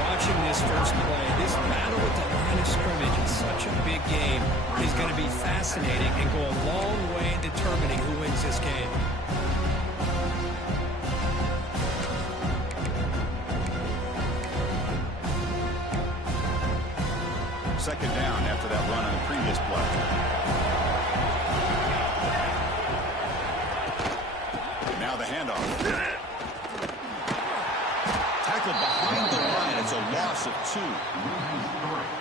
Watching this first play, this battle at the line of scrimmage is such a big game. Is going to be fascinating and go a long way in determining who wins this game. Second down after that run on the previous play. Now the handoff. Tackled behind the line. It's a loss of 2.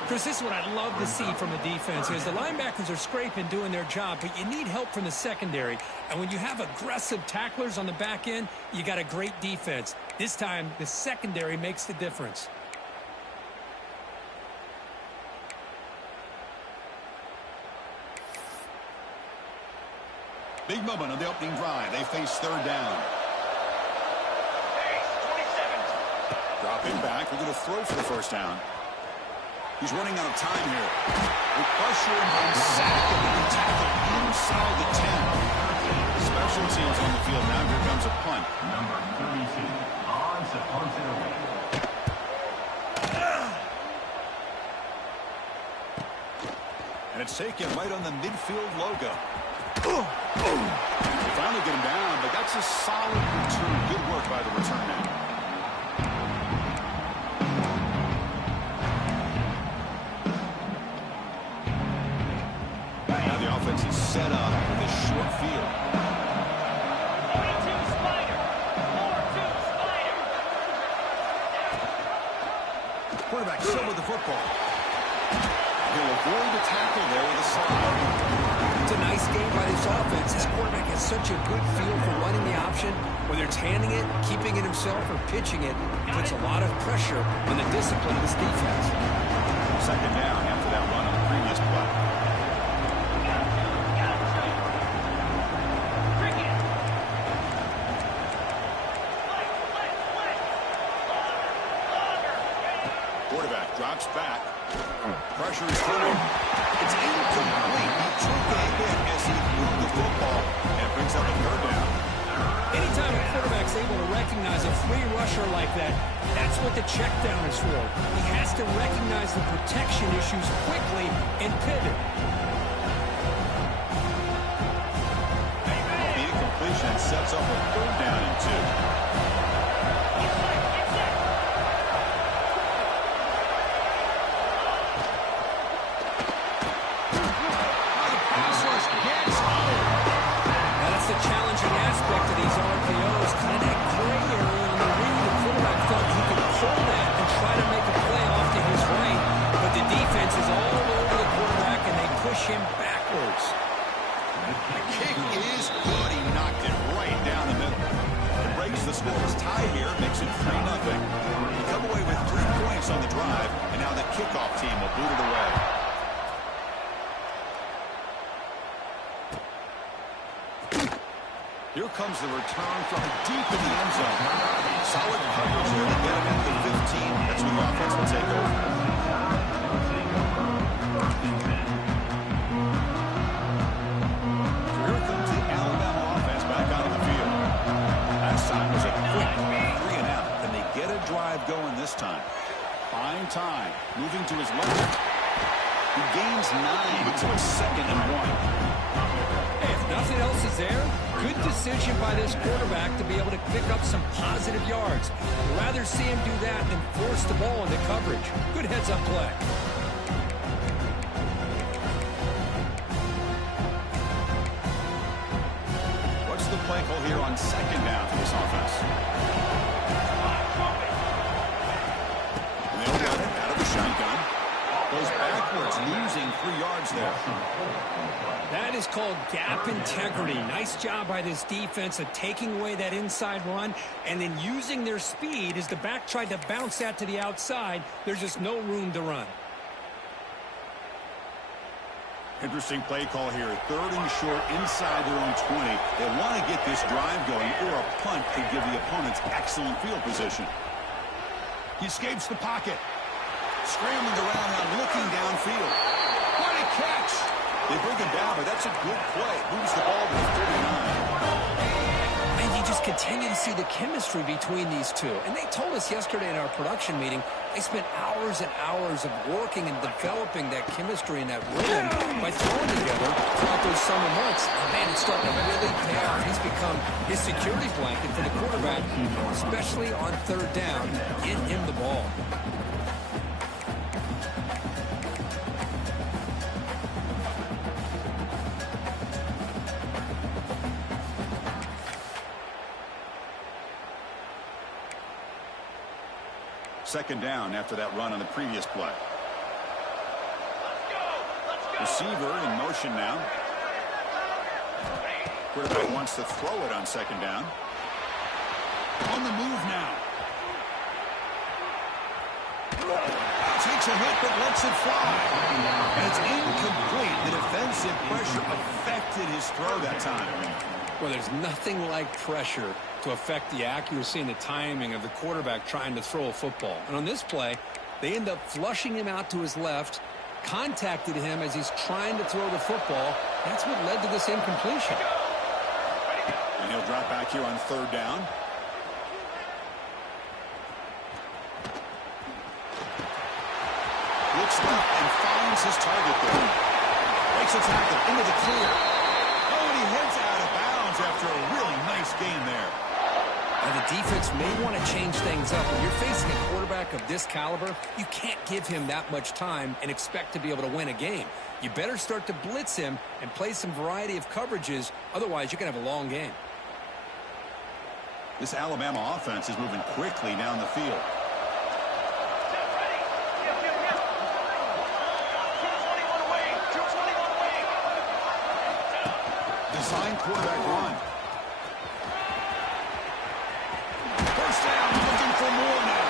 Chris, this is what I love to see from a defense is the linebackers are scraping, doing their job, but you need help from the secondary. And when you have aggressive tacklers on the back end, you got a great defense. This time, the secondary makes the difference. Big moment on the opening drive. They face third down. Dropping back. We're going to throw for the first down. He's running out of time here. We pressure him and sack him and tackle inside the 10. Special teams on the field. Now here comes a punt. Number 32. Odds upon And it's taken right on the midfield logo. They finally get him down, but that's a solid return. Good work by the return man. Now the offense is set up with a short field. 42 Spider. 4-2 Spider. Quarterback still with the football. He'll avoid the tackle there with a slide. It's a nice game by this offense. This quarterback has such a good feel for running the option. Whether it's handing it, keeping it himself, or pitching it, puts a lot of pressure on the discipline of this defense. Second down after that run on the previous play. Quarterback drops back. Pressure is coming. It's incomplete. He took a hit as he threw the football and brings up a third down. Anytime a quarterback's able to recognize a free rusher like that, that's what the check down is for. He has to recognize the protection issues quickly and pivot. The incompletion sets up a third down and 2. Him backwards. The kick is good. He knocked it right down the middle. It breaks the scoreless tie here, makes it 3-0. They come away with 3 points on the drive, and now the kickoff team will boot it away. Here comes the return from deep in the end zone. Solid coverage here to get him into the 15. That's when the offense will take over. Was a quick 3 and out. Can they get a drive going this time? Fine time. Moving to his left. He gains 9, so it's 2nd and 1. Hey, if nothing else is there, good decision by this quarterback to be able to pick up some positive yards. I'd rather see him do that than force the ball into coverage. Good heads-up play. Play call here on 2nd down for this offense. And they'll run it out of the shotgun. Goes backwards, losing 3 yards there. That is called gap integrity. Nice job by this defense of taking away that inside run and then using their speed as the back tried to bounce that to the outside. There's just no room to run. Interesting play call here. 3rd and short inside their own 20. They want to get this drive going, or a punt could give the opponents excellent field position. He escapes the pocket. Scrambling around now, looking downfield. What a catch! They bring him down, but that's a good play. Moves the ball to the 39. And you you just continue to see the chemistry between these two. And they told us yesterday in our production meeting, they spent hours and hours of working and developing that chemistry and that rhythm by throwing together throughout those summer months. And man, it's starting to really pay off. He's become his security blanket for the quarterback, especially on third down. Get him the ball. Second down after that run on the previous play. Let's go. Receiver in motion now. Quarterback wants to throw it on second down. On the move now. Takes a hit but lets it fly. And it's incomplete. The defensive pressure affected his throw that time. Well, there's nothing like pressure to affect the accuracy and the timing of the quarterback trying to throw a football. And on this play, they end up flushing him out to his left, contacted him as he's trying to throw the football. That's what led to this incompletion. And he'll drop back here on third down. Looks left and finds his target there. Makes a tackle into the clear. Oh, and he heads out of bounds after a really nice game there. Now, the defense may want to change things up. When you're facing a quarterback of this caliber, you can't give him that much time and expect to be able to win a game. You better start to blitz him and play some variety of coverages. Otherwise, you're going to have a long game. This Alabama offense is moving quickly down the field. Design quarterback run. First down, looking for more now.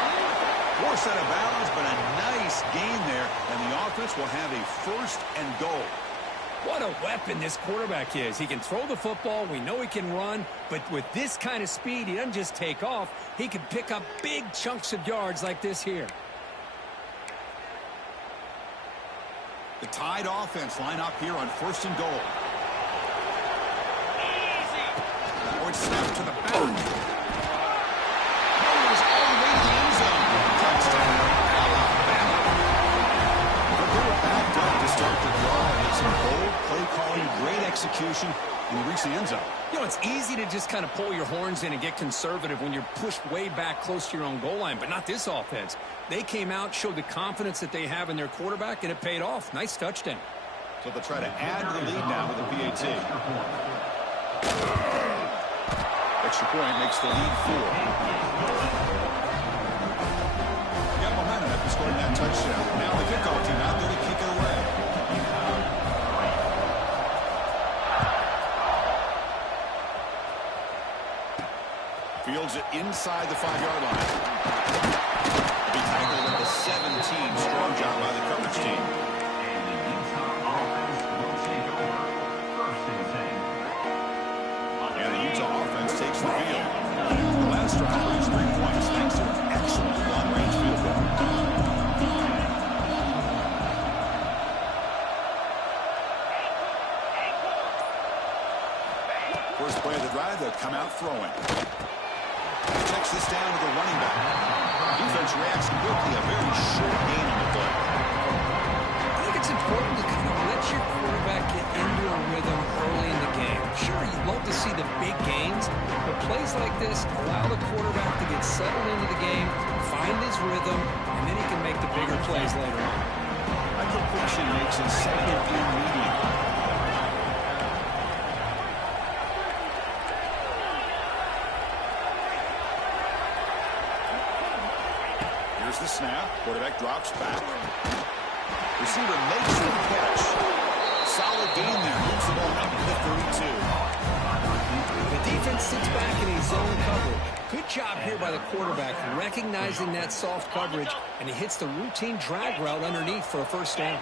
Forced out of bounds, but a nice gain there, and the offense will have a first and goal. What a weapon this quarterback is. He can throw the football. We know he can run. But with this kind of speed, he doesn't just take off. He can pick up big chunks of yards like this here. The Tide offense line up here on first and goal. Or snap to the back. Oh, was all the way to the end zone. Touchdown, Alabama. But they were backed up to start the drive. It's some bold play calling, great execution, and they reach the end zone. You know, it's easy to just kind of pull your horns in and get conservative when you're pushed way back close to your own goal line, but not this offense. They came out, showed the confidence that they have in their quarterback, and it paid off. Nice touchdown. So they'll try to add to the lead now with a PAT. Extra point makes the lead 4. Got momentum after scoring that touchdown. Now the kickoff team out there to kick it away. Fields it inside the 5-yard line. Be tackled at the 17. Strong job by the coverage team. And the Utah offense takes the field. The last drive produced 3 points thanks to an excellent long-range field goal. First play of the drive, they'll come out throwing. Checks this down to the running back. Defense reacts quickly. A very short gain on the play. I think it's important to kind of let your quarterback get into a rhythm early in the game. Sure, you'd love to see the big gains, but plays like this allow the quarterback to get settled into the game, find his rhythm, and then he can make the bigger plays later on. That completion makes it second and medium. Here's the snap. Quarterback drops back. Receiver makes the catch. Solid gain there. Moves the ball up to the 32. The defense sits back in his zone coverage. Good job here by the quarterback, recognizing that soft coverage, and he hits the routine drag route underneath for a first down.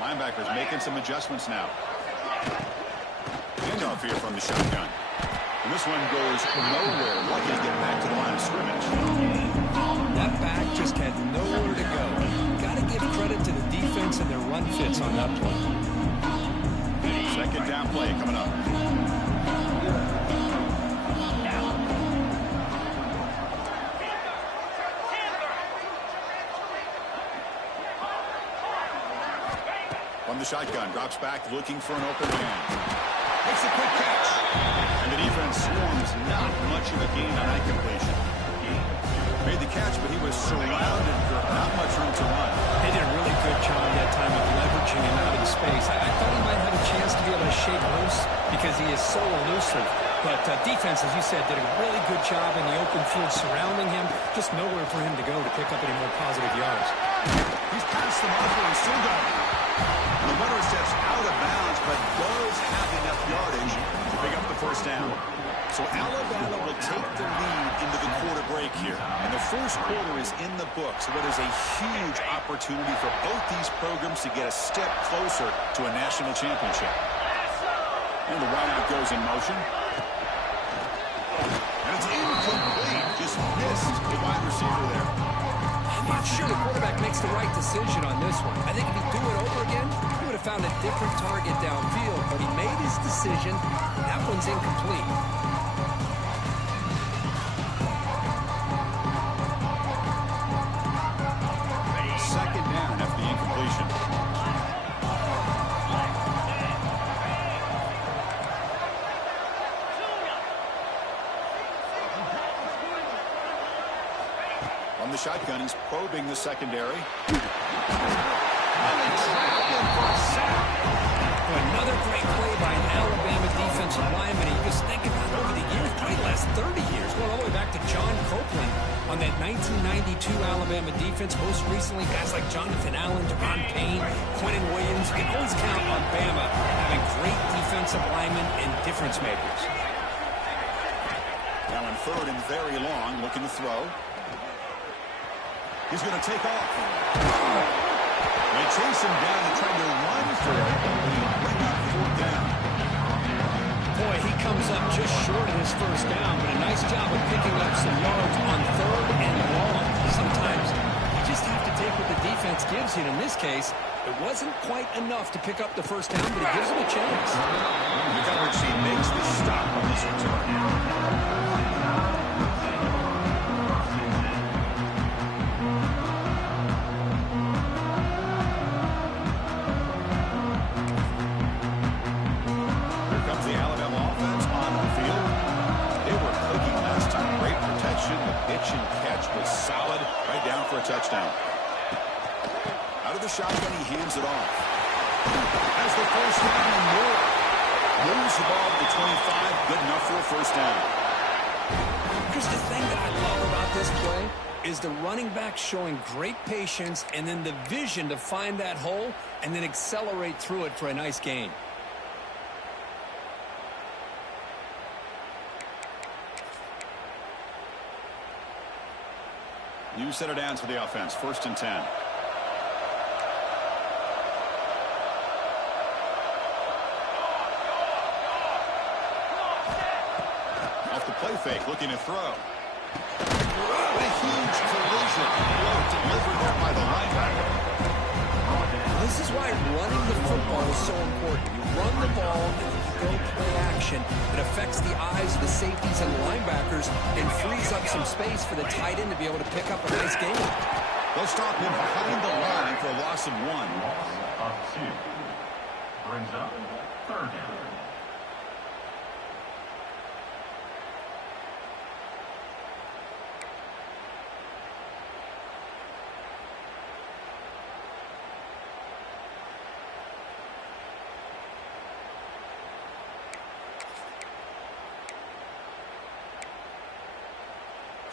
Linebackers making some adjustments now. Handoff here from the shotgun. And this one goes nowhere. Lucky to get back to the line of scrimmage. That back just had nowhere to go. Got to give credit to the defense and their run fits on that play. Second down play coming up. From the shotgun, drops back, looking for an open man. Makes a quick catch. And the defense swarms not much of a gain on that completion. Made the catch, but he was surrounded for not much room to run. They did a really good job that time of leveraging him out in space. I thought he might have a chance to be able to shake loose because he is so elusive. But defense, as you said, did a really good job in the open field surrounding him. Just nowhere for him to go to pick up any more positive yards. He's past the marker and still going. The runner steps out of bounds, but does have enough yardage to pick up the first down. So Alabama will take the lead into the quarter break here. And the first quarter is in the books. So that is a huge opportunity for both these programs to get a step closer to a national championship. And the wideout goes in motion. And it's incomplete. Just missed the wide receiver there. I'm not sure the quarterback makes the right decision on this one. I think if he'd do it over again, he would have found a different target downfield. But he made his decision. That one's incomplete. Second down after the incompletion. On the shotgun, he's probing the secondary. And they trap him for a sack. Another great play by an Alabama defensive lineman. You just think about over the years, probably the last 30 years, going all the way back to John Copeland on that 1992 Alabama defense. Most recently, guys like Jonathan Allen, Deron Payne, Quentin Williams. You can always count on Bama having great defensive linemen and difference makers. Now in third and very long, looking to throw. He's going to take off. They chase him down and try to run for it. Bring up fourth down. Boy, he comes up just short of his first down, but a nice job of picking up some yards on third and long. Sometimes you just have to take what the defense gives you. In this case, it wasn't quite enough to pick up the first down, but it gives him a chance. The coverage team makes the stop on this return. Touchdown. Out of the shotgun, he hands it off. Has the first down and more. Moves the ball to the 25. Good enough for a first down. Here's the thing that I love about this play is the running back showing great patience and then the vision to find that hole and then accelerate through it for a nice gain. New set of downs for the offense. First and 10. Off the play fake, looking to throw. A huge collision. Well delivered there by the linebacker. This is why running the football is so important. You run the ball and you go play action. It affects the eyes of the safeties and the linebackers and frees up some space for the tight end to be able to pick up a nice gain. They'll stop him behind the line for a loss of 1. Of 2. Brings up third down.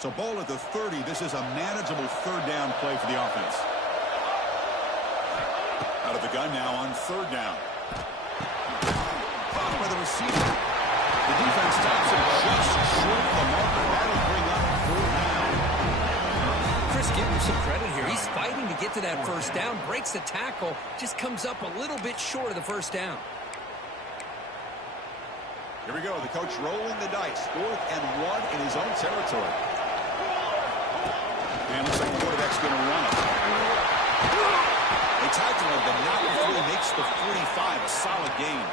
So ball at the 30. This is a manageable third down play for the offense. Out of the gun now on third down. Caught by the receiver. The defense stops him just short of the marker. That'll bring up fourth down. Chris, give him some credit here. He's fighting to get to that first down. Breaks the tackle. Just comes up a little bit short of the first down. Here we go. The coach rolling the dice. 4th and 1 in his own territory. And looks like the quarterback's going to run it. They tackle him, but not before he makes the 45. A solid gain.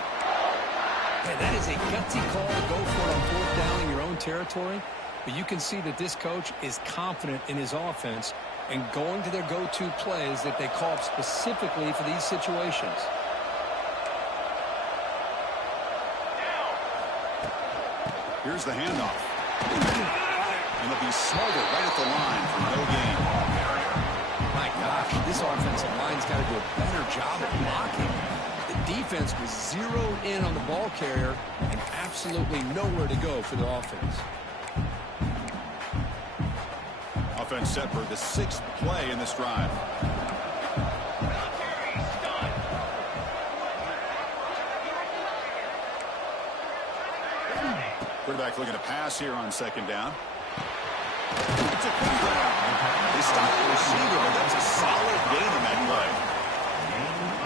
Man, that is a gutsy call to go for it on 4th down in your own territory. But you can see that this coach is confident in his offense and going to their go-to plays that they call up specifically for these situations. Here's the handoff. And they'll be smothered right at the line for no gain. My gosh, this offensive line's got to do a better job at blocking. The defense was zeroed in on the ball carrier and absolutely nowhere to go for the offense. Offense set for the 6th play in this drive. Quarterback looking to pass here on 2nd down. It's a quick down. They stop the receiver, but that's a solid gain on that play.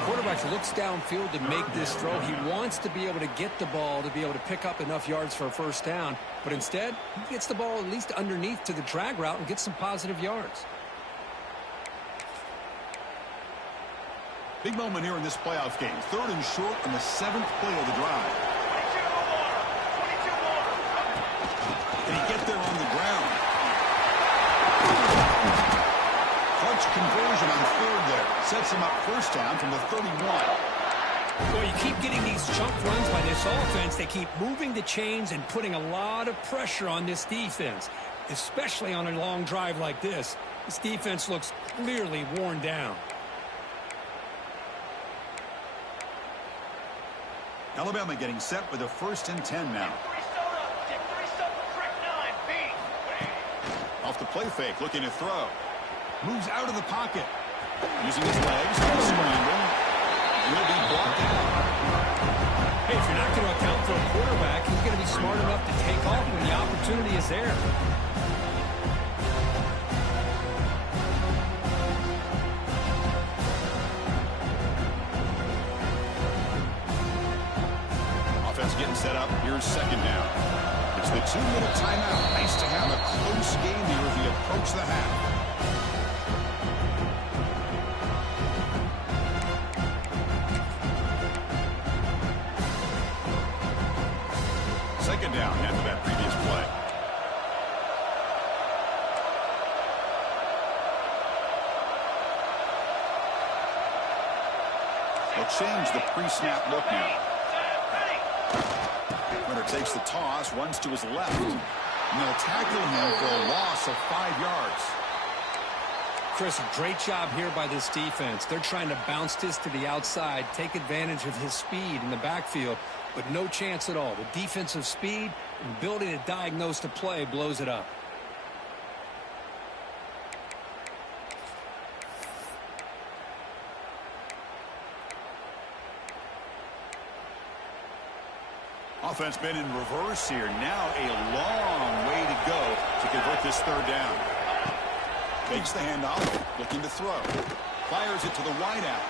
Quarterback looks downfield to make this throw. He wants to be able to get the ball to be able to pick up enough yards for a 1st down, but instead, he gets the ball at least underneath to the drag route and gets some positive yards. Big moment here in this playoff game. 3rd and short on the 7th play of the drive. Can he get there on the ground? Clutch conversion on 3rd there. Sets him up 1st down from the 31. Well, you keep getting these chunk runs by this offense. They keep moving the chains and putting a lot of pressure on this defense, especially on a long drive like this. This defense looks clearly worn down. Alabama getting set with a 1st and 10 now. Off the play fake, looking to throw. Moves out of the pocket. Using his legs to scramble. Will be blocked out. Hey, if you're not going to account for a quarterback, he's going to be smart enough to take off when the opportunity is there. Offense getting set up. Here's 2nd down. It's the 2-minute timeout. Nice to have a close game here as we approach the half. 2nd down after that previous play. They'll change the pre-snap look now. Winner takes the toss, runs to his left. And they'll tackle him for a loss of 5 yards. Chris, great job here by this defense. They're trying to bounce this to the outside, take advantage of his speed in the backfield, but no chance at all. The defensive speed and ability to diagnose the play blows it up. Offense been in reverse here. Now a long way to go to convert this 3rd down. Takes the handoff, looking to throw. Fires it to the wideout.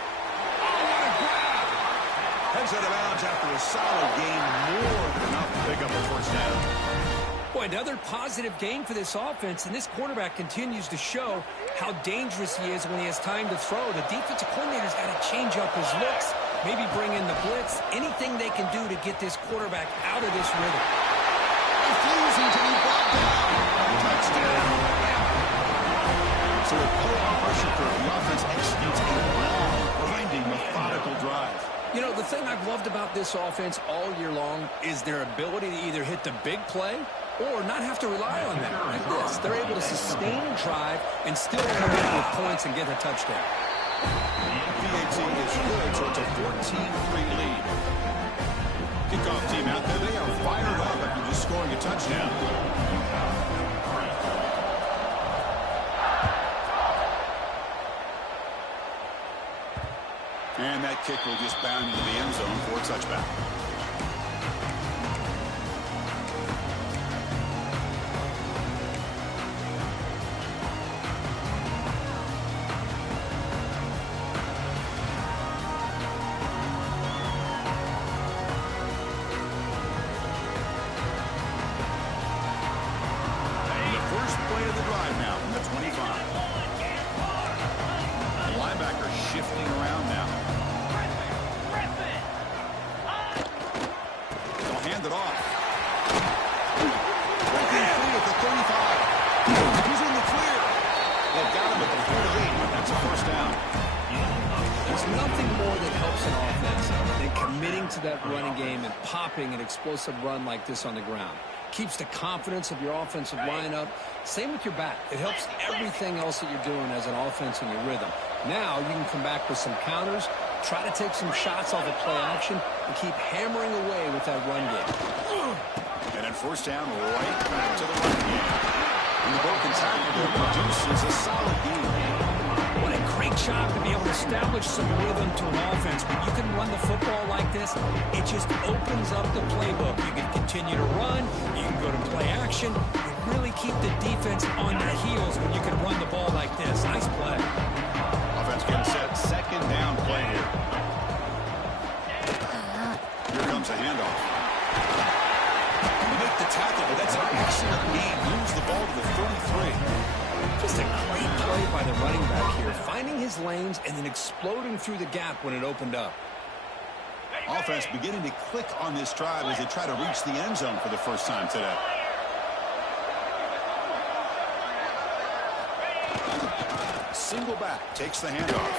Oh, what a grab! Heads out of bounds after a solid gain, more than enough to pick up a 1st down. Boy, another positive gain for this offense, and this quarterback continues to show how dangerous he is when he has time to throw. The defensive coordinator's got to change up his looks, maybe bring in the blitz, anything they can do to get this quarterback out of this rhythm. Refusing to be brought down. Touchdown. So with pull-off pressure curve, the offense executes a long, grinding, methodical drive. You know, the thing I've loved about this offense all year long is their ability to either hit the big play or not have to rely on that like this. They're able to sustain a drive and still come in with points and get a touchdown. PAT is good, so it's a 14-3 lead. Kickoff team out there. They are fired up after just scoring a touchdown. And that kick will just bound into the end zone for a touchback. That running game and popping an explosive run like this on the ground. keeps the confidence of your offensive line up. Same with your back. It helps everything else that you're doing as an offense in your rhythm. Now you can come back with some counters, try to take some shots off of play action, and keep hammering away with that run game. And then first down, right back to the run game. And the broken tackle there produces a solid game. What a great job to be able to establish some rhythm to an offense. When you can run the football like this, it just opens up the playbook. You can continue to run, you can go to play action, and really keep the defense on their heels when you can run the ball like this. Nice play. Offense getting set. Second down play here. Here comes a handoff. You make the tackle, but that's an excellent game. Moves the ball to the 33. Just a great play by the running back here, finding his lanes and then exploding through the gap when it opened up. Offense beginning to click on this drive as they try to reach the end zone for the first time today. Single back takes the handoff.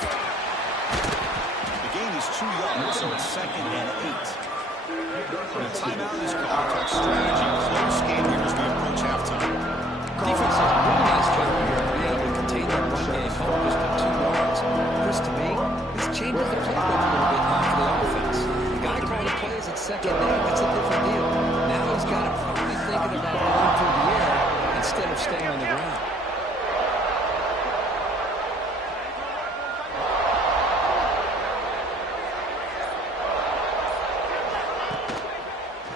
The gain is 2 yards, so it's 2nd and 8. The timeout is called. Strategy close game here as we approach halftime. Defense does a really nice job here of being able to contain that run game home just to 2 yards. Chris, to me, this changes the playbook a little bit now for the offense. The guy calling the plays at 2nd and 8, that's a different deal. Now he's got to probably thinking about running through the air instead of staying on the ground.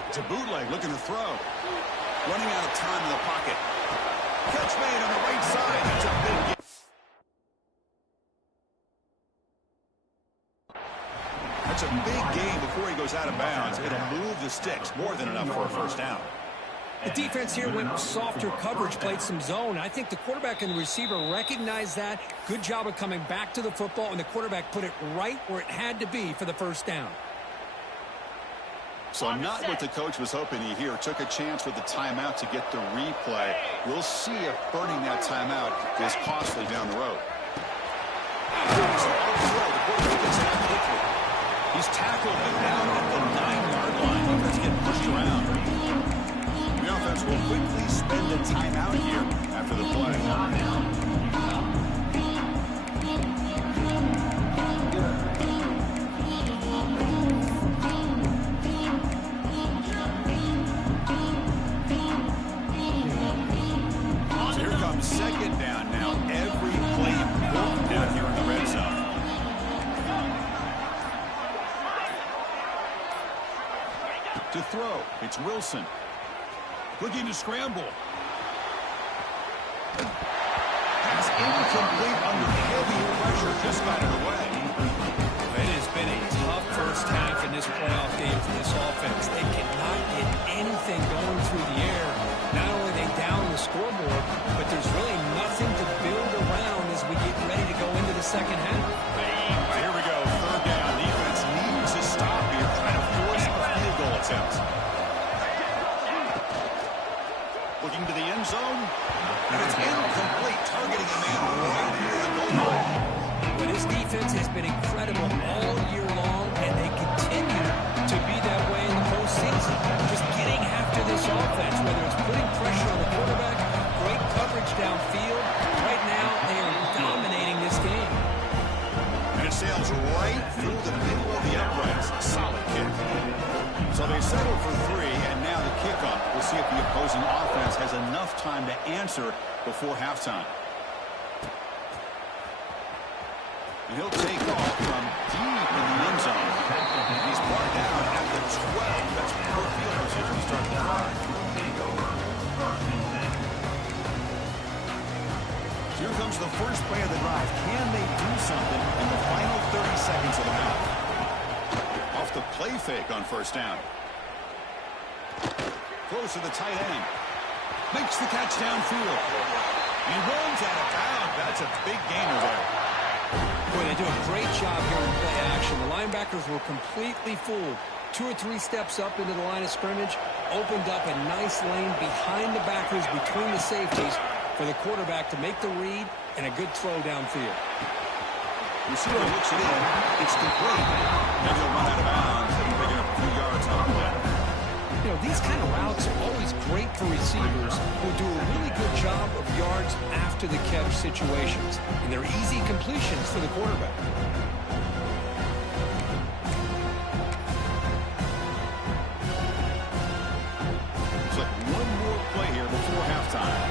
It's a bootleg looking to throw. Running out of time in the pocket. Catch made on the right side. That's a big game. That's a big gain before he goes out of bounds. It'll move the sticks. More than enough for a first down. The defense here went softer coverage, played some zone. I think the quarterback and the receiver recognized that. Good job of coming back to the football, and the quarterback put it right where it had to be for the first down. So not what the coach was hoping to hear. Took a chance with the timeout to get the replay. We'll see if burning that timeout is costly down the road. So the quarterback gets it out quickly. He's tackled down at the 9-yard line. Defense getting pushed around. The offense will quickly spend a timeout here after the play. Second down now. Every play important down here in the red zone. To throw, it's Wilson. Looking to scramble. Pass incomplete under heavy pressure. Just got it away. It has been a tough first half in this playoff game for this offense. They cannot get anything going through the air. Not only are they down the scoreboard, but there's really nothing to build around as we get ready to go into the second half. Here we go, third down. Defense needs to stop here, trying to force a field goal attempt. Looking to the end zone, and it's incomplete, targeting a man right near the goal line. But his defense has been incredible all year long, and they continue to be that way in the postseason. Just getting after this offense, whether it's putting pressure on the quarterback, great coverage downfield. Right now, they are dominating this game. And it sails right through the middle of the uprights. Solid kick. So they settle for 3, and now the kickoff. We'll see if the opposing offense has enough time to answer before halftime. And he'll take off from deep in the end zone. And he's brought down at the 12. That's poor field position to start the drive. Here comes the first play of the drive. Can they do something in the final 30 seconds of the half? Off the play fake on first down. Close to the tight end. Makes the catch downfield. He runs out of bounds. That's a big gainer there. Boy, they do a great job here in play action. The linebackers were completely fooled. 2 or 3 steps up into the line of scrimmage, opened up a nice lane behind the backers between the safeties for the quarterback to make the read and a good throw downfield. Receiver looks it in. It's complete. Maybe he'll run out of bounds and pick up a few yards on the play. You know, these kind of routes are always great for receivers who do a really good job of yards after the catch situations. And they're easy completions for the quarterback. It's like one more play here before halftime.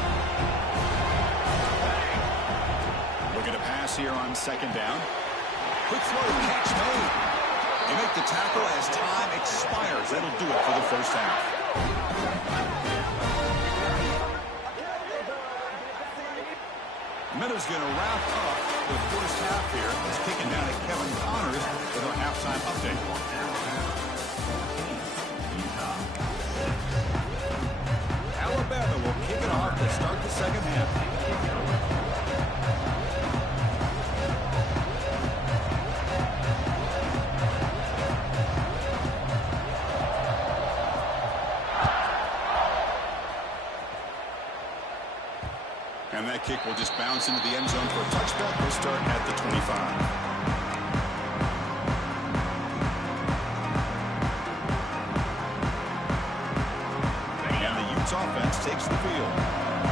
Looking to pass here on second down. Quick throw, catch made. They make the tackle as time expires. That'll do it for the first half. Miller's going to wrap up the first half here. It's kicking down to Kevin Connors with our halftime update. Alabama will kick it off to start the second half. And that kick will just bounce into the end zone for a touchback. We'll start at the 25. And the Utes offense takes the field.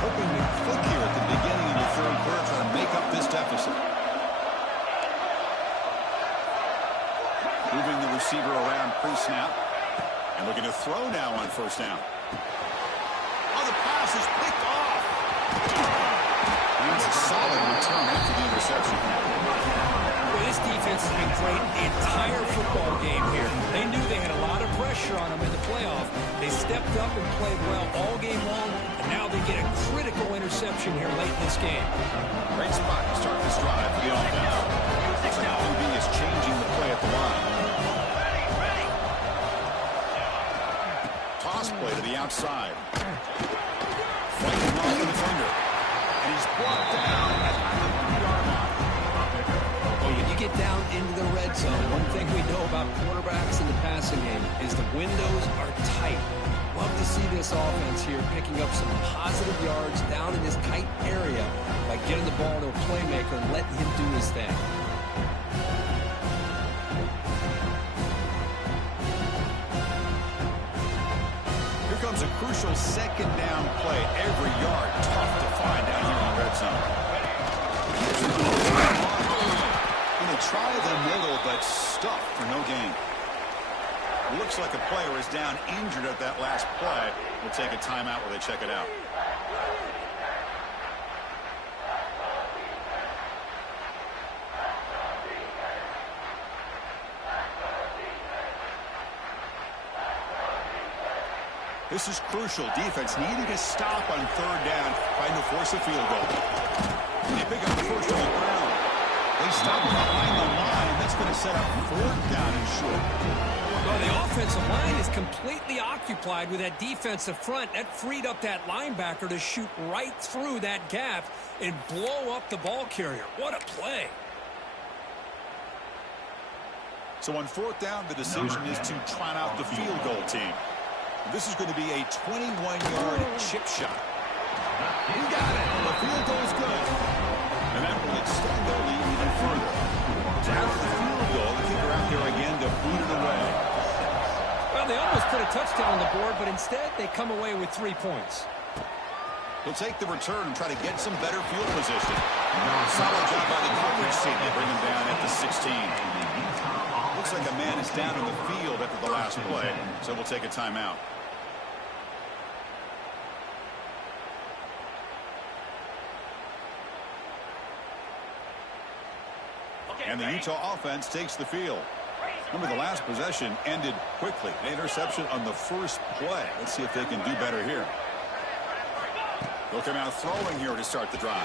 Hoping to click here at the beginning of the third quarter, trying to make up this deficit. Moving the receiver around pre-snap. And looking to throw now on first down. Oh, the pass is picked off. That's a solid return after the interception. Well, this defense has been great the entire football game here. They knew they had a lot of pressure on them in the playoff. They stepped up and played well all game long, and now they get a critical interception here late in this game. Great spot to start this drive for the offense. Looks like QB is changing the play at the line. Toss play to the outside. Fighting off the defender. And he's brought down at the 3-yard line. Well, when you get down into the red zone, one thing we know about quarterbacks in the passing game is the windows are tight. Love to see this offense here picking up some positive yards down in this tight area by getting the ball to a playmaker and letting him do his thing. Here comes a crucial second down play. Every yard tough to find down here in the red zone. Going to try the middle, but stuffed for no gain. Looks like a player is down injured at that last play. We'll take a timeout while they check it out. This is crucial. Defense needing a stop on third down, trying to force a field goal. They pick up the first on the ground. They stop behind the line. That's going to set up fourth down and short. Well, the offensive line is completely occupied with that defensive front. That freed up that linebacker to shoot right through that gap and blow up the ball carrier. What a play. So on fourth down, the decision is to try out the field goal team. This is going to be a 21-yard chip shot. He got it. The field goal is good. And that will extend their lead even further. So after the field goal, the kicker out there again to boot it away. Well, they almost put a touchdown on the board, but instead they come away with 3 points. He'll take the return and try to get some better field position. Solid job by the coverage team. They bring him down at the 16. Looks like a man is down in the field after the last play, so we'll take a timeout. And the Utah offense takes the field. Remember, the last possession ended quickly. An interception on the first play. Let's see if they can do better here. They'll come out throwing here to start the drive.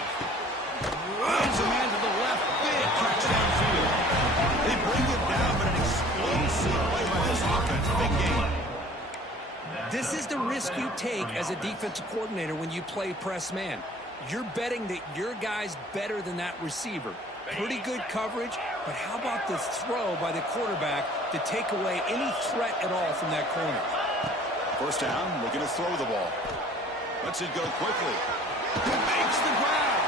Runs a man to the left. Big catch downfield. They bring it down, but an explosive play by this offense. Big game. This is the risk you take as a defensive coordinator when you play press man. You're betting that your guy's better than that receiver. Pretty good coverage, but how about the throw by the quarterback to take away any threat at all from that corner? First down, looking to throw the ball. Lets it go quickly. Makes the grab.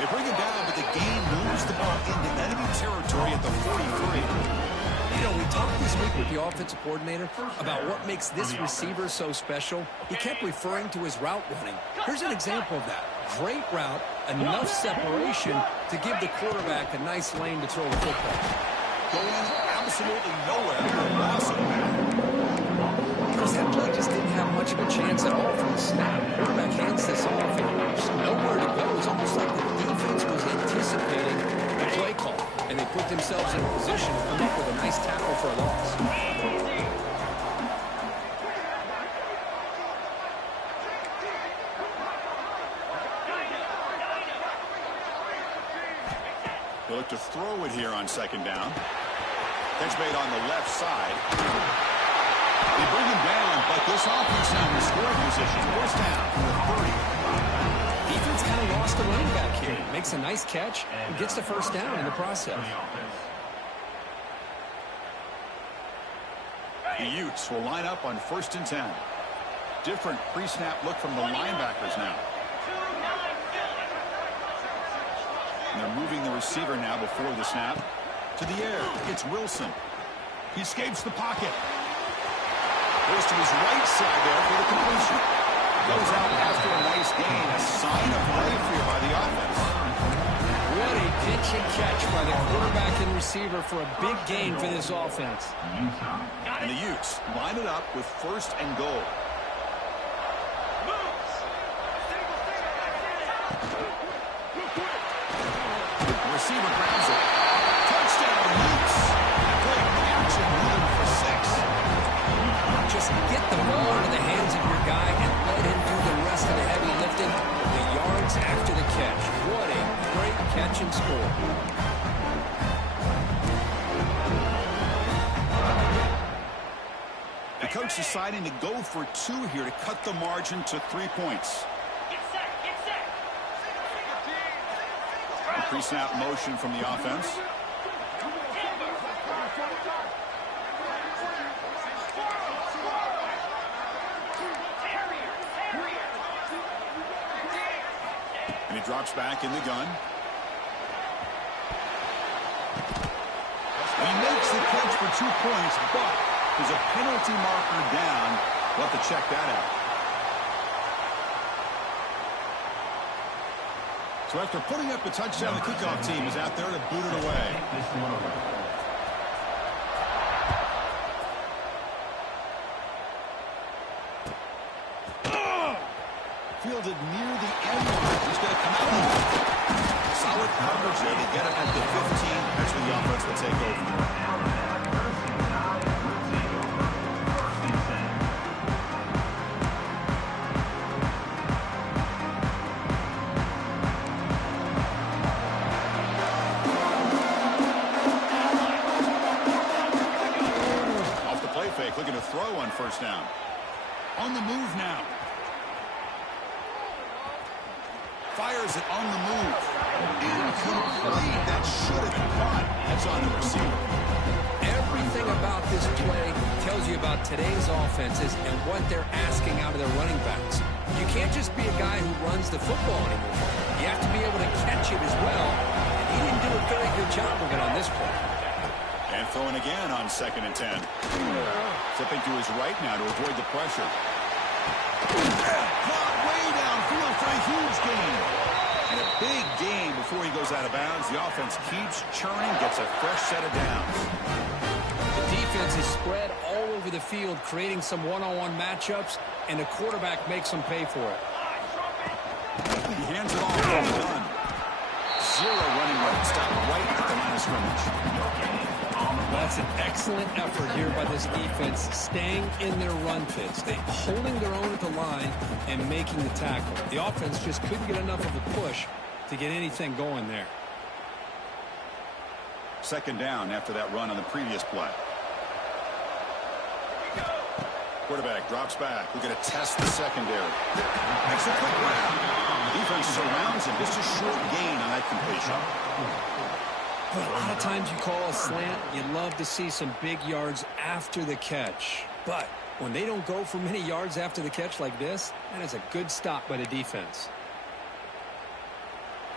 They bring him down, but the game moves the ball into enemy territory at the 43. You know, we we talked this week with the offensive coordinator about what makes this receiver so special, he kept referring to his route running. Here's an example of that. Great route, enough separation to give the quarterback a nice lane to throw the football. Going absolutely nowhere. Loss of back. Because that play just didn't have much of a chance at all from the snap. Quarterback hands this off and just nowhere to go. It's almost like the defense was anticipating the play call, and they put themselves in a position to come up with a nice tackle for a loss. They look to throw it here on second down. Catch made on the left side. They bring him down, but this offense now in scoring position. First down from the 30. Defense kind of lost the running back here. Makes a nice catch and gets the first down in the process. The Utes will line up on 1st and 10. Different pre-snap look from the linebackers now. And they're moving the receiver now before the snap. To the air, it's Wilson. He escapes the pocket. Goes to his right side there for the completion. Goes out after a nice gain. A sign of life here by the offense. What a pitch and catch by the quarterback and receiver for a big gain for this offense. And the Utes line it up with 1st and goal. The receiver grabs it. Touchdown, Utes. Great catch and run for 6. Just get the ball into the hands of your guy and let him do the rest of the heavy lifting. The yards after the catch. What a great catch and score. The coach deciding to go for 2 here to cut the margin to 3 points. Get set, get set. The pre-snap motion from the offense. And he drops back in the gun. He makes the catch for 2 points, but there's a penalty marker down. We'll have to check that out. So after putting up the touchdown, the kickoff team is out there to boot it away. Fielded near the end line. He's going to come out. Solid coverage there to get him at the 15. That's when the offense will take over. Off the play fake, looking to throw on 1st down. On the move now. Fires it on the move. Incomplete. That should have been caught. That's on the receiver. Everything about this play tells you about today's offenses and what they're asking out of their running backs. You can't just be a guy who runs the football anymore. You have to be able to catch it as well. And he didn't do a very good job of it on this play. And throwing again on 2nd and 10. Flipping to his right now to avoid the pressure. Caught way downfield for a huge gain. And a big gain before he goes out of bounds. The offense keeps churning, gets a fresh set of downs. The defense is spread all over the field, creating some one-on-one matchups, and the quarterback makes them pay for it. He hands it off on the run. 0 running room. Stop right at the line of scrimmage. That's an excellent effort here by this defense, staying in their run fits. They holding their own at the line and making the tackle. The offense just couldn't get enough of a push to get anything going there. 2nd down after that run on the previous play. Quarterback drops back. We're going to test the secondary. Makes a quick round. Defense surrounds him. Just a short gain on that completion. But a lot of times you call a slant, you love to see some big yards after the catch. But when they don't go for many yards after the catch like this, that is a good stop by the defense.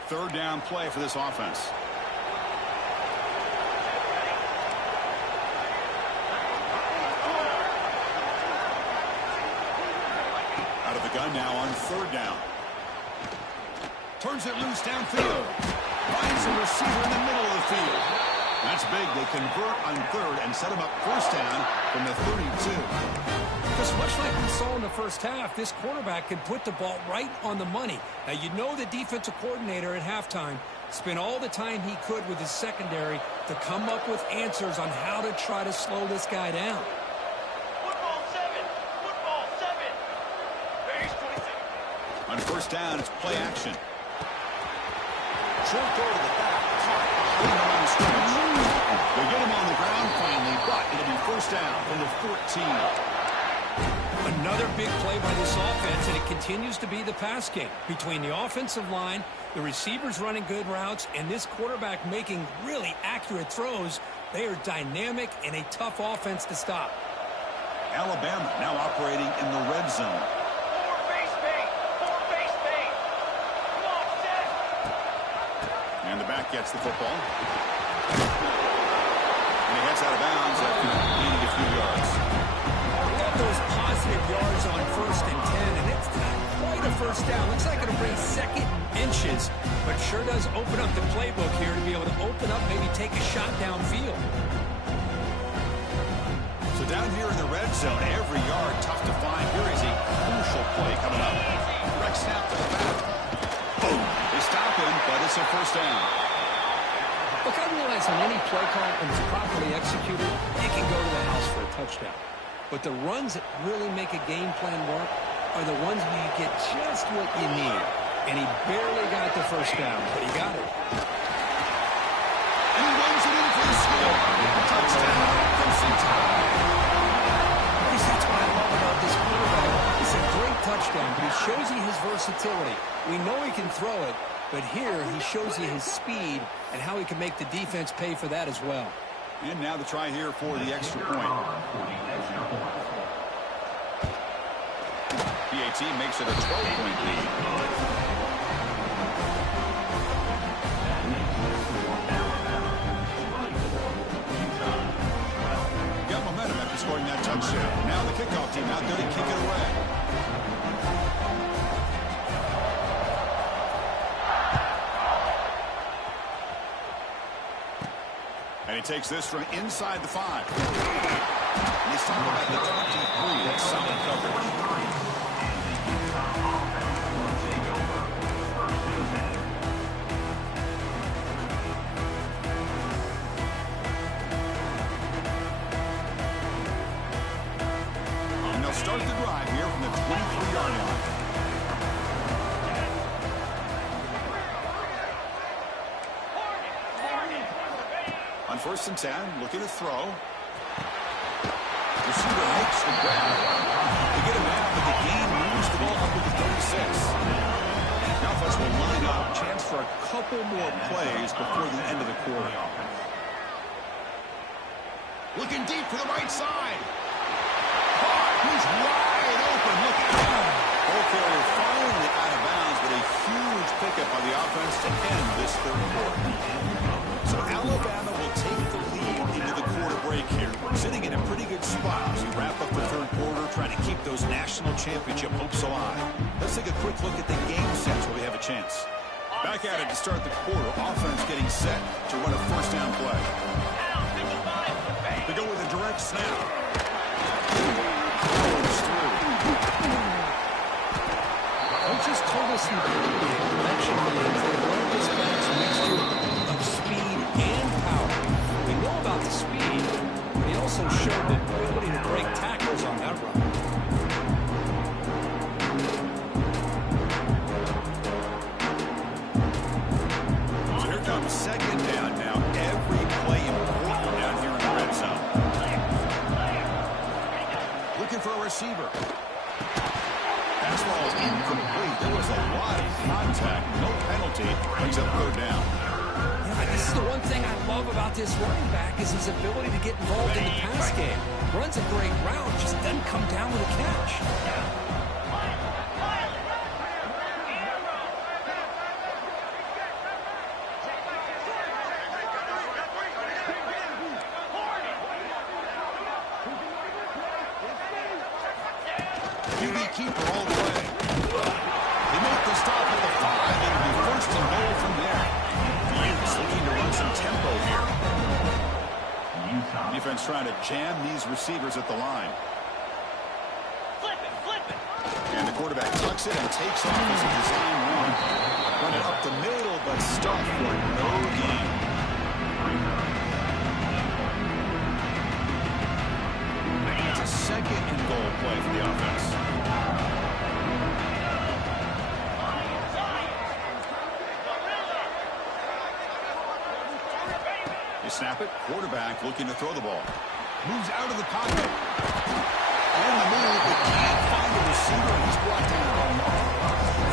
3rd down play for this offense. Out of the gun now on third down. Turns it loose downfield. Finds a receiver in the middle of the field. That's big. They convert on third and set him up first down from the 32. Just much like we saw in the first half, this quarterback can put the ball right on the money. Now, you know the defensive coordinator at halftime spent all the time he could with his secondary to come up with answers on how to try to slow this guy down. Football 7. Football 7. Phase 27. On first down, it's play action. Short throw to the back. Caught behind the line of scrimmage. They get him on the ground finally, but it'll be first down from the 14. Another big play by this offense, and it continues to be the pass game. Between the offensive line, the receivers running good routes, and this quarterback making really accurate throws, they are dynamic and a tough offense to stop. Alabama now operating in the red zone. Four base bait. Four base bait. Come on, set. And the back gets the football. And he heads out of bounds after gaining a few yards. Those positive yards on 1st and 10, and it's not quite a first down. Looks like it'll bring second inches, but sure does open up the playbook here to be able to open up, maybe take a shot downfield. So down here in the red zone, every yard tough to find. Here is a crucial play coming up. Direct snap to the back. Boom! They stop him, but it's a first down. Look, I realize on any play call, when it's properly executed, it can go to the house for a touchdown. But the runs that really make a game plan work are the ones where you get just what you need. And he barely got the first down, but he got it. And he runs it in for the score. Touchdown, Crimson Tide. That's what I love about this quarterback. It's a great touchdown, but he shows you his versatility. We know he can throw it, but here he shows you his speed and how he can make the defense pay for that as well. And now the try here for the extra point. PAT makes it a 12-point lead. Got momentum after scoring that touchdown. Now the kickoff team out there to kick it away. And he takes this from inside the 5. And he's talking about the 23. That's solid coverage. And they'll start the drive here from the 23-yard line. On 1st and 10, looking to throw. Receiver makes the grab. They get him out, but the gain moves the ball up to the 36. Now Fletch will line up. Chance for a couple more plays before the end of the quarter. Looking deep for the right side. He's wide open. Look at that. Ball carrier finally out of bounds, but a huge pickup by the offense to end this third quarter. So Alabama will take the lead into the quarter break here. Sitting in a pretty good spot as we wrap up the third quarter, trying to keep those national championship hopes alive. Let's take a quick look at the game sets where we have a chance. Back at it to start the quarter. Offense getting set to run a first down play. They go with a direct snap. Coaches told us in the convention meetings they love this guy's mixture of speed and power. We know about the speed, but he also showed the ability to break tackles on that run. So here comes second down now. Every play important down here in the red zone. Looking for a receiver. Fastball is incomplete. There was a lot of contact. No penalty. Brings up third down. Yeah, this is the one thing I love about this running back is his ability to get involved in the pass game. Runs a great route, just doesn't come down with a catch. QB keeper all the way. defense trying to jam these receivers at the line. Flip it, flip it. And the quarterback tucks it and takes off as a design run. Running up the middle, but stuck for no gain. It's a second and goal play for the offense. They snap it. Quarterback looking to throw the ball. Moves out of the pocket. In the middle, but can't find a receiver, and he's brought down.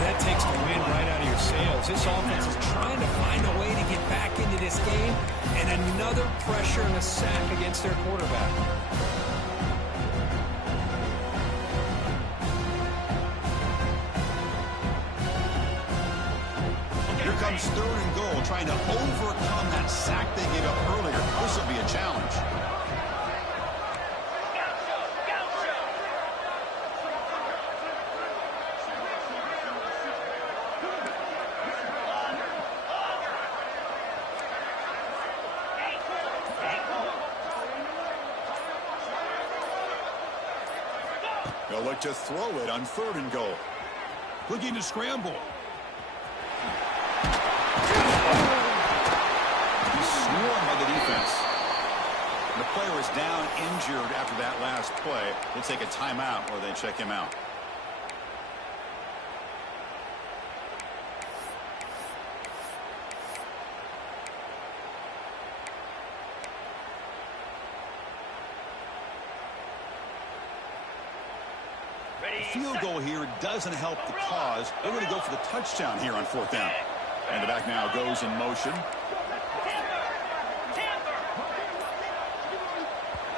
That takes the wind right out of your sails. This offense is trying to find a way to get back into this game, and another pressure and a sack against their quarterback. Here comes third and goal, trying to overcome that sack they gave up earlier. This will be a challenge. They'll look to throw it on third and goal. Looking to scramble. He's swarmed by the defense. The player is down injured after that last play. They'll take a timeout or they check him out. Field goal here doesn't help the cause. They're going to go for the touchdown here on fourth down. And the back now goes in motion.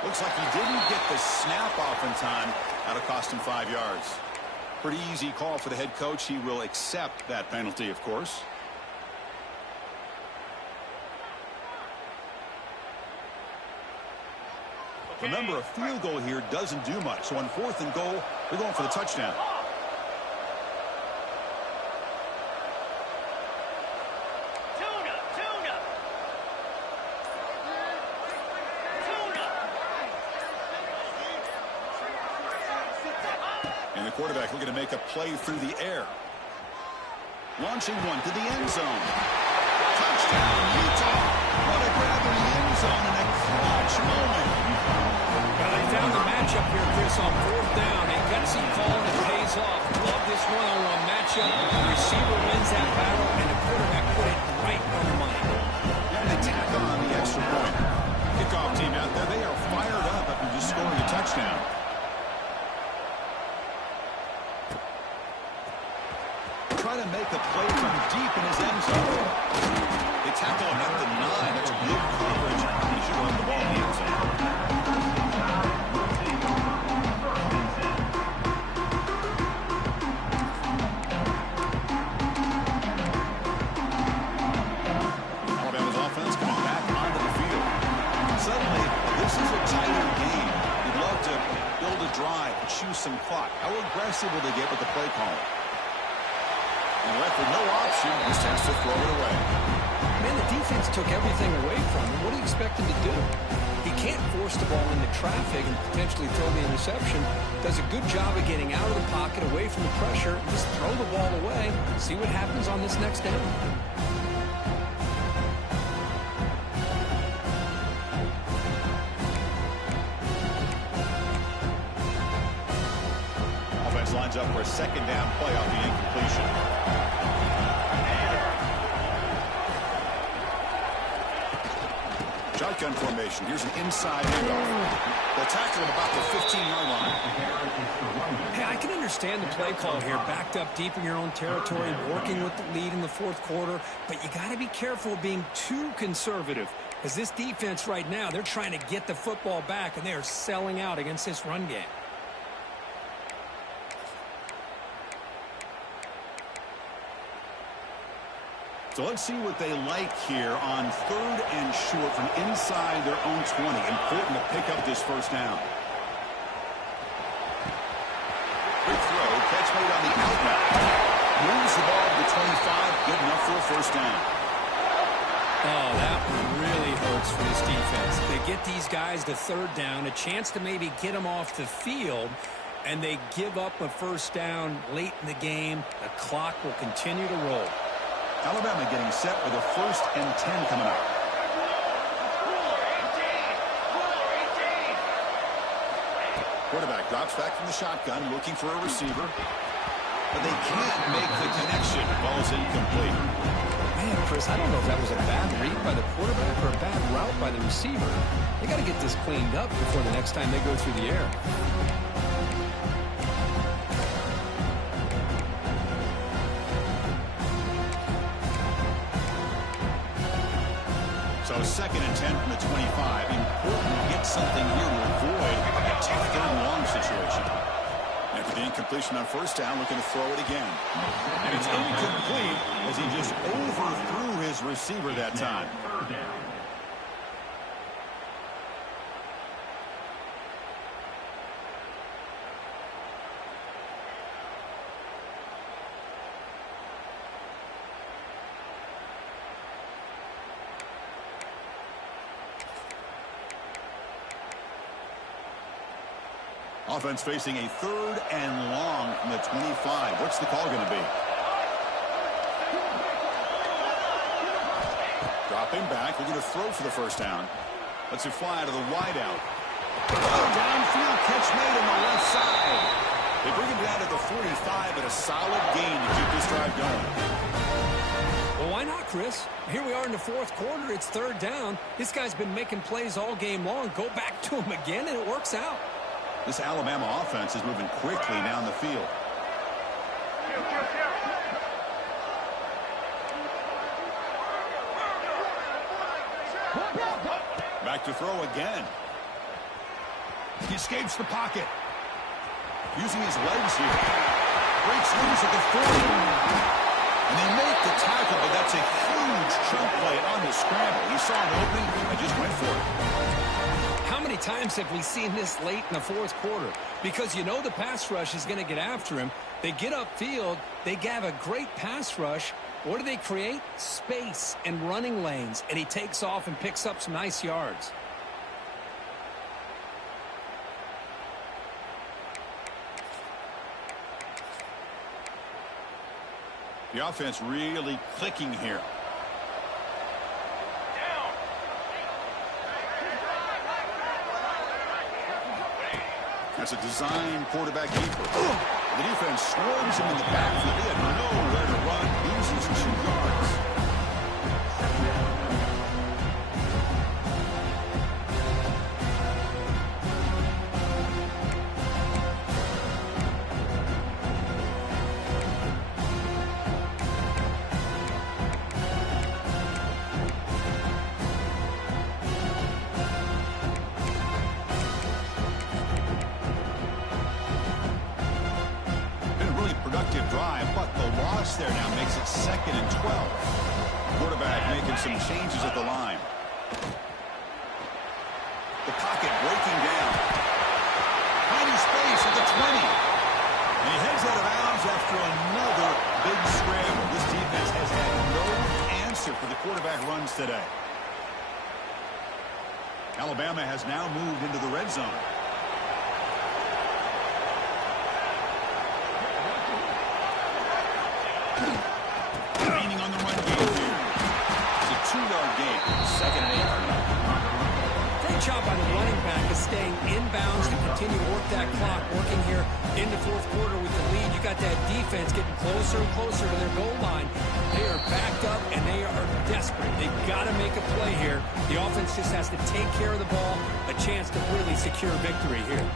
Looks like he didn't get the snap off in time. That'll cost him 5 yards. Pretty easy call for the head coach. He will accept that penalty, of course. Remember, a field goal here doesn't do much. So on fourth and goal, they're going for the touchdown. And the quarterback looking to make a play through the air. Launching one to the end zone. Touchdown, Utah. What a grab in the end zone in a clutch moment. Well, they found the matchup here, Chris, on fourth down. A gutsy call, and it pays off. Love this one-on-one matchup. The receiver wins that battle, and the quarterback put it right on the money. And they tack on the extra point. Kickoff team out there, they are fired up after just scoring a touchdown. Try to make a play from deep in his end zone. They tackle him at the 9. That's good coverage. He should run the ball in the end zone. Alabama's offense coming back onto the field. Suddenly, this is a tighter game. You'd love to build a drive, choose some clock. How aggressive will they get with the play call? And left with no option, just has to throw it away. Man, the defense took everything away from him. What do you expect him to do? He can't force the ball into traffic and potentially throw the interception. Does a good job of getting out of the pocket, away from the pressure. Just throw the ball away. See what happens on this next down. Offense lines up for a second down play off the incompletion. Shotgun formation. Here's an inside handoff. They'll tackle him about the 15-yard line. Hey, I can understand the play call here. Backed up deep in your own territory, working with the lead in the fourth quarter. But you got to be careful of being too conservative. Because this defense right now, they're trying to get the football back, and they are selling out against this run game. So let's see what they like here on third and short from inside their own 20. Important to pick up this first down. Quick throw, catch made on the out route. Moves the ball to the 25, good enough for a first down. Oh, that one really hurts mistakes for this defense. They get these guys to third down, a chance to maybe get them off the field, and they give up a first down late in the game. The clock will continue to roll. Alabama getting set with a 1st and 10 coming up. Quarterback drops back from the shotgun, looking for a receiver. But they can't make the connection. Ball's incomplete. Man, Chris, I don't know if that was a bad read by the quarterback or a bad route by the receiver. They got to get this cleaned up before the next time they go through the air. So 2nd and 10 from the 25. Important to get something here to avoid a tough 3rd and long situation. After the incompletion on 1st down, looking to throw it again. And it's incomplete as he just overthrew his receiver that time. 3rd down. Offense facing a 3rd and long from the 25. What's the call going to be? Dropping back. We're going to throw for the 1st down. Let's it fly out of the wideout. Oh, downfield catch made on the left side. They bring him down to the 45 at a solid gain to keep this drive going. Well, why not, Chris? Here we are in the 4th quarter. It's 3rd down. This guy's been making plays all game long. Go back to him again, and it works out. This Alabama offense is moving quickly down the field. Back to throw again. He escapes the pocket. Using his legs here. Breaks loose at the 40. And they make the tackle, but that's a huge chunk play on the scramble. He saw an opening and just went for it. How many times have we seen this late in the 4th quarter? Because you know the pass rush is going to get after him. They get upfield. They have a great pass rush. What do they create? Space and running lanes. And he takes off and picks up some nice yards. The offense really clicking here. That's a design quarterback keeper. The defense swarms him in the backfield. He had nowhere to run. Loses 2 yards. Drive, but the loss there now makes it 2nd and 12. Quarterback making some changes at the line. The pocket breaking down. Tiny space at the 20. And he heads out of bounds after another big scramble. This defense has had no answer for the quarterback runs today. Alabama has now moved into the red zone. Gaining on the run game here. It's a 2-yard gain. 2nd and 8. Great job by the running back of staying inbounds to continue to work that clock. Working here in the 4th quarter with the lead. You got that defense getting closer and closer to their goal line. They are backed up and they are desperate. They've got to make a play here. The offense just has to take care of the ball. A chance to really secure victory here.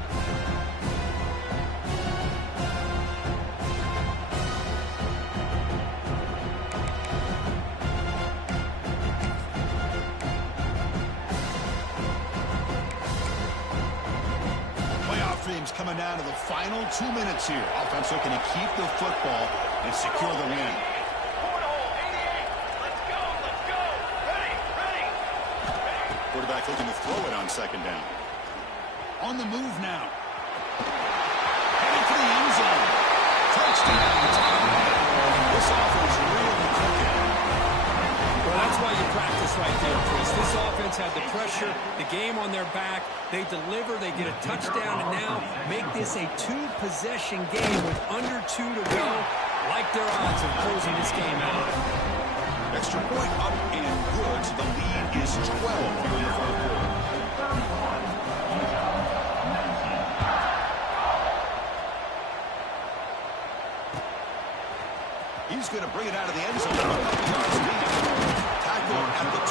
Coming down to the final 2 minutes here. Offense looking to keep the football and secure the win. Quarterback looking to throw it on 2nd down. On the move now. Heading for the end zone. Touchdown. This offense really cooking. Well, That's why you practice right there, Chris. This offense had the pressure, the game on their back. They deliver, they get a touchdown, and now make this a two-possession game with under 2 to go. Like their odds of closing this game out. Extra point up and good. So the lead is 12 here in the fourth quarter. He's going to bring it out of the end zone. Tackle at the 12.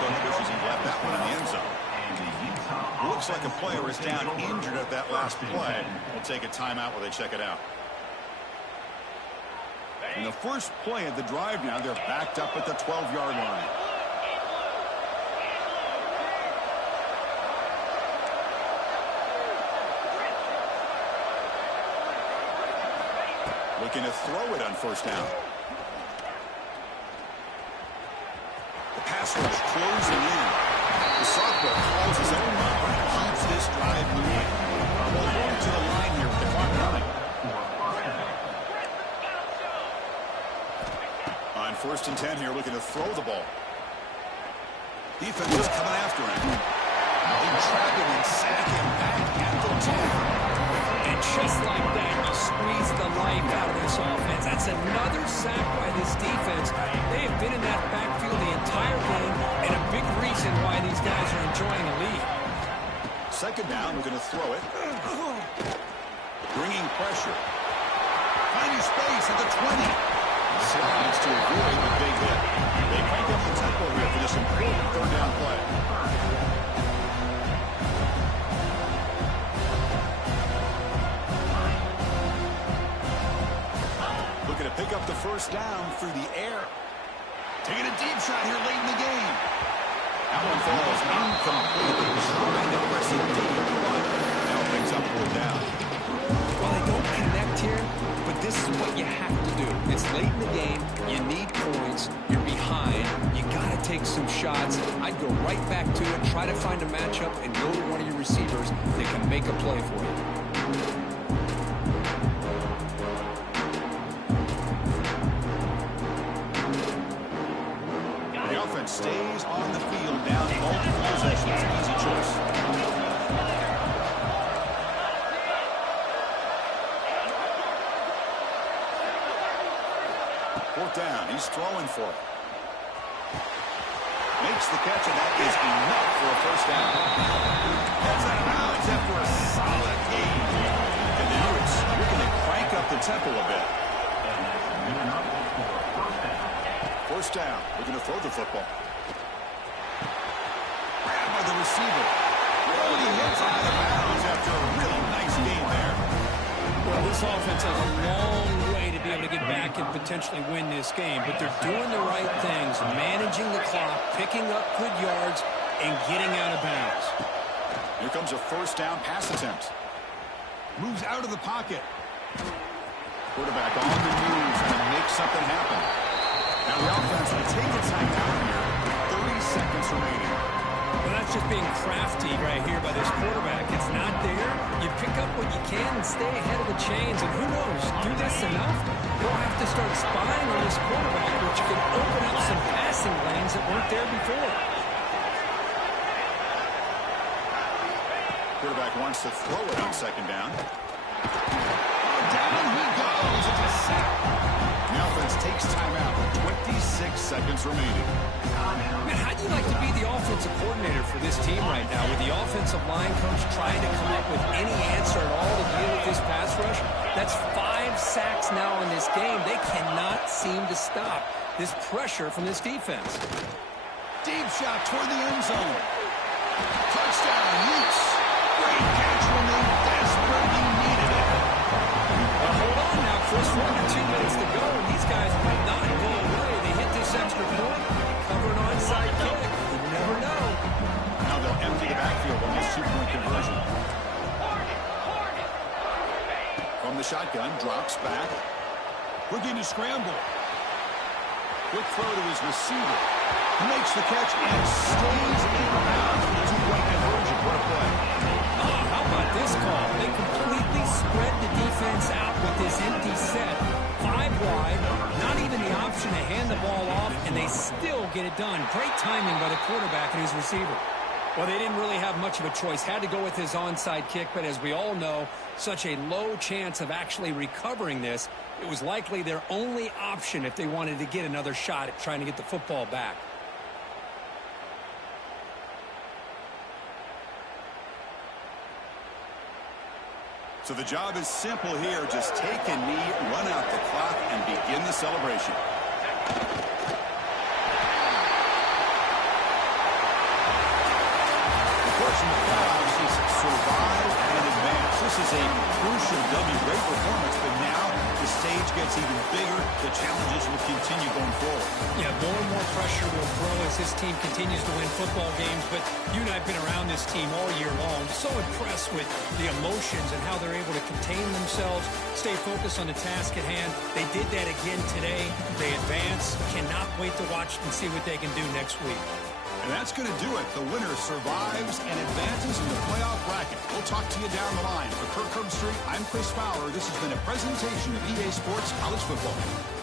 So wishes he left that one in the end zone. Looks like a player is down injured at that last play. We'll take a timeout while they check it out. In the first play of the drive now, they're backed up at the 12-yard line. Looking to throw it on first down. The pass rush closing in. The sophomore calls his own number and keeps this drive moving. Well, going to the line here with the clock running. On 1st and 10 here, looking to throw the ball. Defense is coming after him. They trap him and sack him back at the 10. And just like that, you squeeze the life out of this offense. That's another sack by this defense. They have been in that backfield the entire game, and a big reason why these guys are enjoying a lead. Second down, we're going to throw it. Bringing pressure. Finding space at the 20. Slides to avoid the big hit. They crank up the tempo here for this important third down play. Looking to pick up the first down through the air. Taking a deep shot here late in the game. That one falls incomplete. Trying to press it deep, but now picks up fourth down. Well, they don't connect here, but this is what you have to do. It's late in the game. You need points. You're behind. You got to take some shots. I'd go right back to it, try to find a matchup, and go to one of your receivers that can make a play for you. The offense stays on the field down multiple possessions. Easy choice. Fourth down. He's throwing for it. Makes the catch, and that is enough for a first down. That's out of bounds after a solid game. And now it's looking to crank up the tempo a bit. First down. Looking to throw the football. Grabbed by the receiver. Oh, he hits out of bounds after a really nice game there. Well, this offense has a long way to be able to get back and potentially win this game, but they're doing the right things, managing the clock, picking up good yards, and getting out of bounds. Here comes a first down pass attempt. Moves out of the pocket. Quarterback on the move and makes something happen. Now the offense will take a timeout here. 30 seconds remaining. Well, that's just being crafty right here by this quarterback. It's not there. You pick up what you can and stay ahead of the chains. And who knows, do this enough, you'll have to start spying on this quarterback, which can open up some passing lanes that weren't there before. Quarterback wants to throw it on second down. Down he goes. It's a sack. The offense takes timeout. 26 seconds remaining. Man, how do you like to be the offensive coordinator for this team right now with the offensive line coach trying to come up with any answer at all to deal with this pass rush? That's 5 sacks now in this game. They cannot seem to stop this pressure from this defense. Deep shot toward the end zone. Touchdown, Utes. Great catch when they desperately needed it. Well, hold on now, Chris. 1 to 2 minutes to go, and these guys will not go away. They hit this extra point, cover an onside kick. You never know. Now they'll empty the backfield on this 2-point conversion. From the shotgun, drops back. Looking to scramble. Quick throw to his receiver. He makes the catch and stays in bounds for the 2-point conversion. What a play. Oh, how about this call? They completely spread the defense out with this empty set. 5 wide, not even the option to hand the ball off, and they still get it done. Great timing by the quarterback and his receiver. Well, they didn't really have much of a choice. Had to go with his onside kick, but as we all know, such a low chance of actually recovering this. It was likely their only option if they wanted to get another shot at trying to get the football back. So the job is simple here. Just take a knee, run out the clock, and begin the celebration. Unfortunately, the playoffs, he's survived and advanced. This is a crucial W. Great performance, but now the stage gets even bigger. The challenges will continue going forward. Yeah, more and more pressure will grow as this team continues to win football games, but you and I have been around this team all year long. So impressed with the emotions and how they're able to contain themselves, stay focused on the task at hand. They did that again today. They advance. Cannot wait to watch and see what they can do next week. And that's going to do it. The winner survives and advances in the playoff bracket. We'll talk to you down the line. For Kirk Herbstreit, I'm Chris Fowler. This has been a presentation of EA Sports College Football.